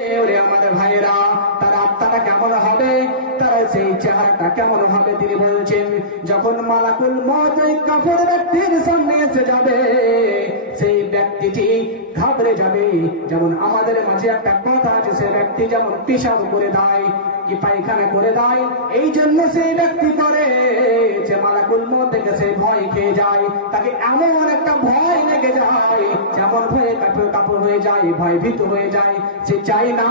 আমাদের ভাইয়েরা, তার আত্মাটা কেমন হবে, তার সেই চেহারাটা কেমন হবে, তিনি বলছেন যখন মালাকুল মউত ওই কাফের ব্যক্তির সামনে এসে যাবে, সেই ব্যক্তিটি ঘাবড়ে যাবে। যেমন আমাদের মাঝে একটা কথা আছে, সে ব্যক্তি যেমন পেশাব করে দেয় কি পায়খানা করে দেয়, এই জন্য সেই ব্যক্তি করে যে মালাকুল মউত দেখে সে ভয় খেয়ে যায়, তাকে এমন একটা ভয় লেগে যায়, যেমন ভয়ে কাপড় হয়ে যায়, ভয় ভীত হয়ে যায়, সে চাই না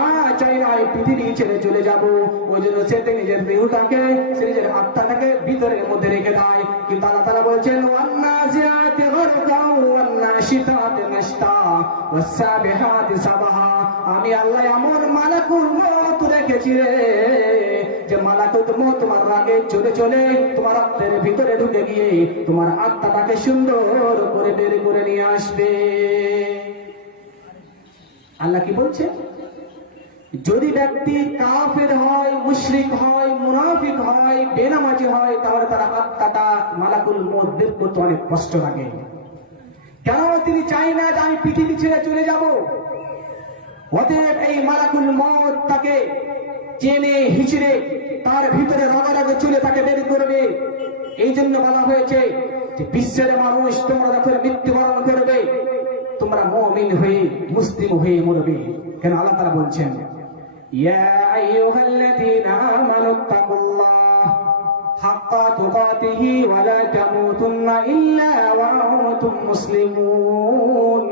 এই পৃথিবী ছেড়ে চলে যাব। ওই জন্য সে নিজের দেহটাকে, সে নিজের আত্মাটাকে ভিতরের মধ্যে রেখে দেয়। কিন্তু আল্লাহ তাআলা বলছেন ওয়ান্নাজিআতি গরকা ওয়ান্নাশিতাতি নাশতা ওয়াসসাবিহাতি সাবহা, আমি আল্লাহ এমন মালাকুল মউত রেখেছি রে, যে মালাকুল মউত তোমার আগে চলে চলে তোমার আত্মার ভিতরে ঢুকে গিয়ে তোমার আত্মাটাকে সুন্দর করে বের করে নিয়ে আসবে। আল্লাহ কি বলছে, যদি ব্যক্তি কাফের হয়, মুশরিক হয়, মুনাফিক হয়, বেনামাজি হয়, তাহলে তার আত্মাটা মালাকুল মউত বের করতে অনেক কষ্ট লাগে। কেন? তিনি চাই না যে আমি পৃথিবী ছেড়ে চলে যাব। অতএব এই মালাকুল মউত তাকে চেনে হিচড়ে তার ভিতরে রাগে চলে তাকে বের করবে। এই জন্য বলা হয়েছে যে বিশ্বের মানুষ তোমরা যখন মৃত্যুবরণ করবে, তোমরা মুমিন হয়ে মুসলিম হয়ে মরবে। কেন? আল্লাহ তাআলা বলছেন ইয়া আইয়ুহাল্লাযীনা আমানুত্তাকুল্লাহ হাক্কা তুকাতিহি ওয়া লা তামুতুন্না ইল্লা ওয়া আনতুম মুসলিমুন।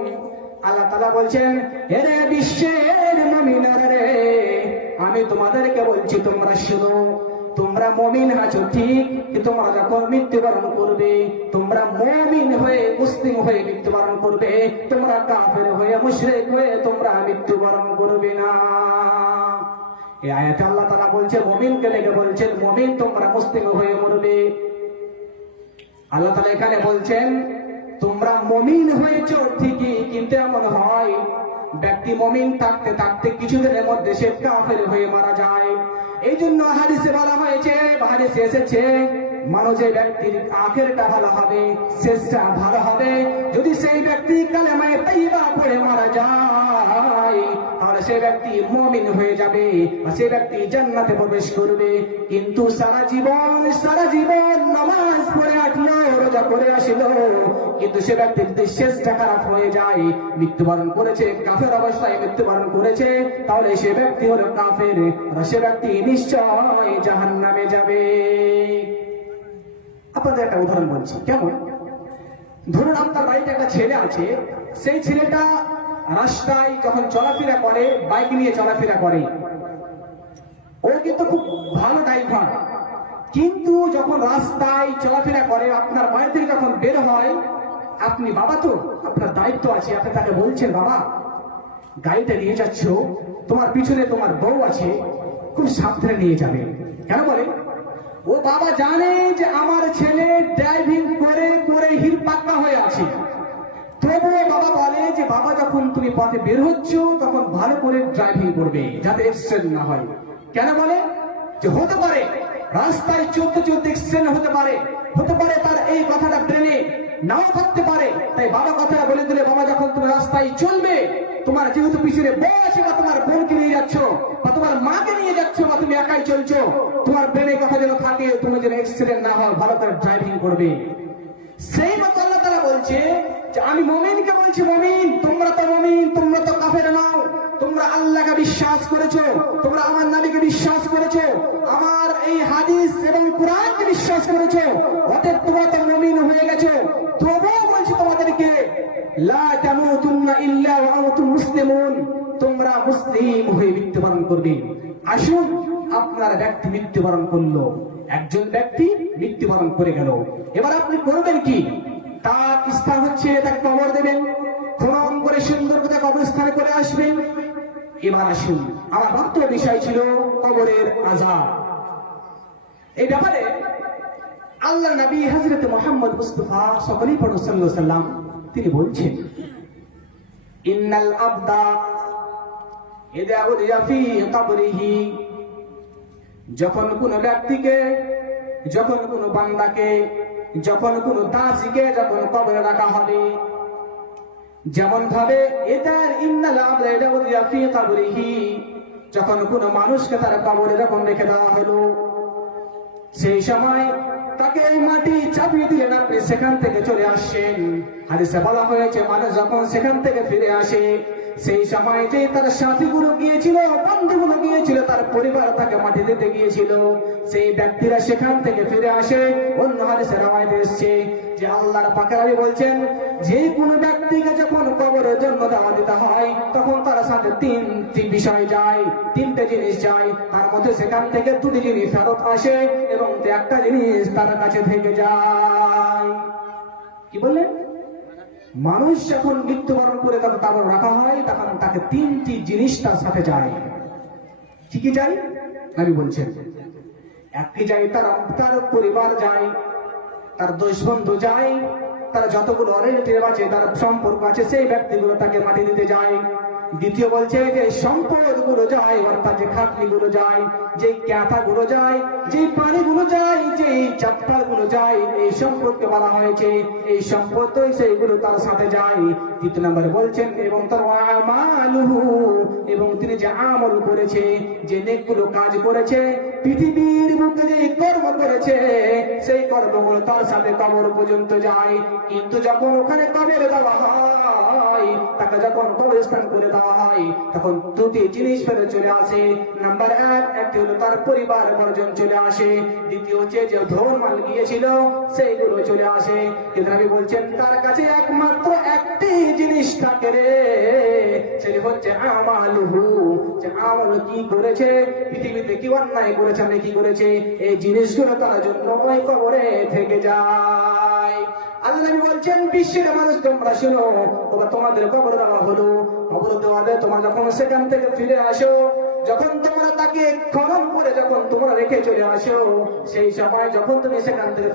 আল্লাহ তাআলা বলছেন, হে বিশ্বের মুমিনেরা রে, আমি তোমাদেরকে বলছি তোমরা শুনো, তোমরা মুমিন আছো ঠিক, তোমরা যখন মৃত্যুবরণ করবে, তোমরা মুমিন হয়ে মুসলিম হয়ে মৃত্যুবরণ করবে, তোমরা কাফের হয়ে মুশরিক হয়ে তোমরা মৃত্যুবরণ করবে না। এই আয়াতে আল্লাহ তাআলা বলছে, মুমিনকে লেগে বলছেন, মুমিন তোমরা মুসলিম হয়ে মরবে। আল্লাহ তাআলা এখানে বলছেন তোমরা মুমিন হয়েছো ঠিকই, কিন্তু এমন হয় ব্যক্তি মুমিন থাকতে থাকতে কিছুদিনের মধ্যে সে কাফের হয়ে মারা যায়। এই জন্য হাদিসে বলা হয়েছে, হাদিসে এসেছে, মানুষের ব্যক্তির আখেরটা ভালো হবে, শেষটা ভালো হবে। যদি সেই ব্যক্তি কালেমায়ে তাইয়্যিবা পড়ে মারা যায়, তাহলে সেই ব্যক্তি মুমিন হয়ে যাবে, আর সেই ব্যক্তি জান্নাতে প্রবেশ করবে। কিন্তু সারা জীবন নামাজ পড়ে আসলো, রোজা করে আসলো, কিন্তু সে ব্যক্তির যদি শেষটা খারাপ হয়ে যায়, মৃত্যুবরণ করেছে কাফের অবস্থায় মৃত্যুবরণ করেছে, তাহলে সে ব্যক্তি হলো কাফের, আর সে ব্যক্তি নিশ্চয় জাহান্নামে যাবে। আপনাদের একটা উদাহরণ বলছি। কেমন? ধরুন আপনার বাড়িতে একটা ছেলে আছে, সেই ছেলেটা রাস্তায় যখন চলাফেরা করে, বাইক নিয়ে চলাফেরা করে, ও কিন্তু খুব ভালো ড্রাইভার, কিন্তু যখন রাস্তায় চলাফেরা করে, আপনার বাড়ি থেকে যখন বের হয়, আপনি বাবা তো আপনার দায়িত্ব আছে, আপনি তাকে বলছেন বাবা গাড়িটা নিয়ে যাচ্ছ, তোমার পিছনে তোমার বউ আছে, খুব সাবধানে নিয়ে যাবে। কেন বলে? ও বাবা জানে যে আমার ছেলে ড্রাইভিং করে করে হিরপাক্কা হয়ে আছে, তবুও বাবা বলে যে বাবা যখন তুমি পথে বের হচ্ছ তখন ভালো করে ড্রাইভিং করবে, যাতে অ্যাক্সিডেন্ট না হয়। কেন বলে? যে হতে পারে রাস্তায় চলতে চলতে অ্যাক্সিডেন্ট হতে পারে তার এই কথাটা ব্রেনে নাও থাকতে পারে, তাই বাবা কথাটা বলে দিলে, বাবা যখন তুমি রাস্তায় চলবে, তোমার যেহেতু পিছনে বউ আছে, বা তোমার বোনকে নিয়ে যাচ্ছ, বা তোমার মাকে নিয়ে যাচ্ছ, বা তুমি একাই চলছো, তোমার ব্রেনে কথা যেন থাকে, তুমি যেন অ্যাক্সিডেন্ট না হয়, ভালো করে ড্রাইভিং করবে। সেই মতো আল্লাহ তাআলা বলছে যে আমি মুমিনকে বলছি, মুমিন তোমরা তো মুমিন, তোমরা তো কাফের নাও, তোমরা আল্লাহকে বিশ্বাস করেছো, তোমরা আমার নবীকে বিশ্বাস করেছো, আমার এই হাদিস এবং কোরআনকে বিশ্বাস করেছো, অতএব তোমরা তো মুমিন হয়ে গেছো। তবুও বলছি তোমাদেরকে লা তামুতুন্না ইল্লা ওয়া আনতুম মুসলিমুন, তোমরা মুসলিম হয়ে মৃত্যুবরণ করবে। আসুন, আপনার ব্যক্তি মৃত্যুবরণ করলো, একজন ব্যক্তি মৃত্যুবরণ করে গেল, এবার আপনি করবেন কি? তার স্থান হচ্ছে তাকে কবর দেবেন, খনন করে সুন্দর করে কবরস্থানে করে আসবেন। এবার আসুন, আমার বক্তব্য বিষয় ছিল কবরের আযাব। এই ব্যাপারে আল্লাহর নবী হযরত মুহাম্মদ মুস্তাফা সাল্লাল্লাহু আলাইহি ওয়াসাল্লাম তিনি বলছেন, ইন্নাল আবদা ইযা উদিয়া ফি কবরিহি, যখন কোন ব্যক্তিকে, যখন কোন বান্দাকে, যখন কোন দাসীকে যখন কবরে রাখা হবে, যেমন ভাবে এটার ইন্নাল আমরা এটা উদিয়া ফি কবরিহি, যখন কোন মানুষকে তার কবরে যখন রেখে দেওয়া হলো, সেই সময় তাকে এই মাটি চাপিয়ে দিলেন, আপনি সেখান থেকে চলে আসছেন। হাদিসে বলা হয়েছে মানুষ যখন সেখান থেকে ফিরে আসে, সেই সময় যে তার সাথীগুলো গিয়েছিল, বন্ধুগুলো গিয়েছিল, তার পরিবার তাকে মাটি দিতে গিয়েছিল, সেই ব্যক্তিরা সেখান থেকে ফিরে আসে। অন্য হাদিসে রওয়ায়াতে এসেছে যে আল্লাহর পাকের নবী বলছেন, যে কোনো ব্যক্তিকে যখন কবরের জন্য দেওয়া দিতে হয়, তখন তার সাথে তিনটি বিষয় যায়, তিনটে জিনিস যায়। তার মধ্যে সেখান থেকে দুটি জিনিস ফেরত আসে এবং একটা জিনিস তার কাছে থেকে যায়। কি বললেন? মানুষ যখন মৃত্যুবরণ করে তাকে কবর রাখা হয়, তখন তাকে তিনটি জিনিস তার সাথে যায়। কি কি যায়? নবী বলছেন, একটি যায় তার পরিবার যায়, তার দোষ বন্ধু যায়, তার যতগুলো রিলেটিভ আছে, তার সম্পর্ক আছে, সেই ব্যক্তিগুলো তাকে মাটি দিতে যায়। দ্বিতীয় বলছে যে সম্পদ গুলো যায়, অর্থাৎ যে খাটনি গুলো যায়, যে ক্যাথা গুলো যায়, যে পানি গুলো যায়, যে চাপ্পাল গুলো যায়, এই সম্পদকে বলা হয়েছে এই সম্পদ, সেইগুলো তার সাথে যায়। তৃতীয় নম্বরে বলছেন এবং তার আমালুহু, এবং তিনি যে আমল করেছে, যে নেকগুলো কাজ করেছে, পৃথিবীর বুকে যে কর্ম করেছে, সেই কর্মগুলো তার সাথে কবর পর্যন্ত যায়। কিন্তু যখন ওখানে কবরে দেওয়া হয়, তাকে যখন কবরস্থান করে দেওয়া হয়, তখন দুটি জিনিস ফেলে চলে আসে। নাম্বার এক, একটি হলো তার পরিবার পর্যন্ত চলে আসে। দ্বিতীয় হচ্ছে যে ধন মাল গিয়েছিল, সেইগুলো চলে আসে। কিন্তু নবী বলছেন তার কাছে একমাত্র একটি জিনিস থাকে রে, সেটি হচ্ছে আমালুহু, যে আমল কি করেছে, পৃথিবীতে কি অন্যায় করেছে, আমি কি করেছে, এই জিনিসগুলো তার জন্য ওই কবরে থেকে যায়। আল্লাহ নবী বলছেন, বিশ্বের মানুষ তোমরা শোনো, তোমাদের কবর দেওয়া হলো, কবর দেওয়া দেয়, তোমরা যখন সেখান থেকে ফিরে আসো, যখন তোমরা তাকে খনন করে যখন তোমরা রেখে চলে আসো, সেই সময় যখন তুমি সেখান থেকে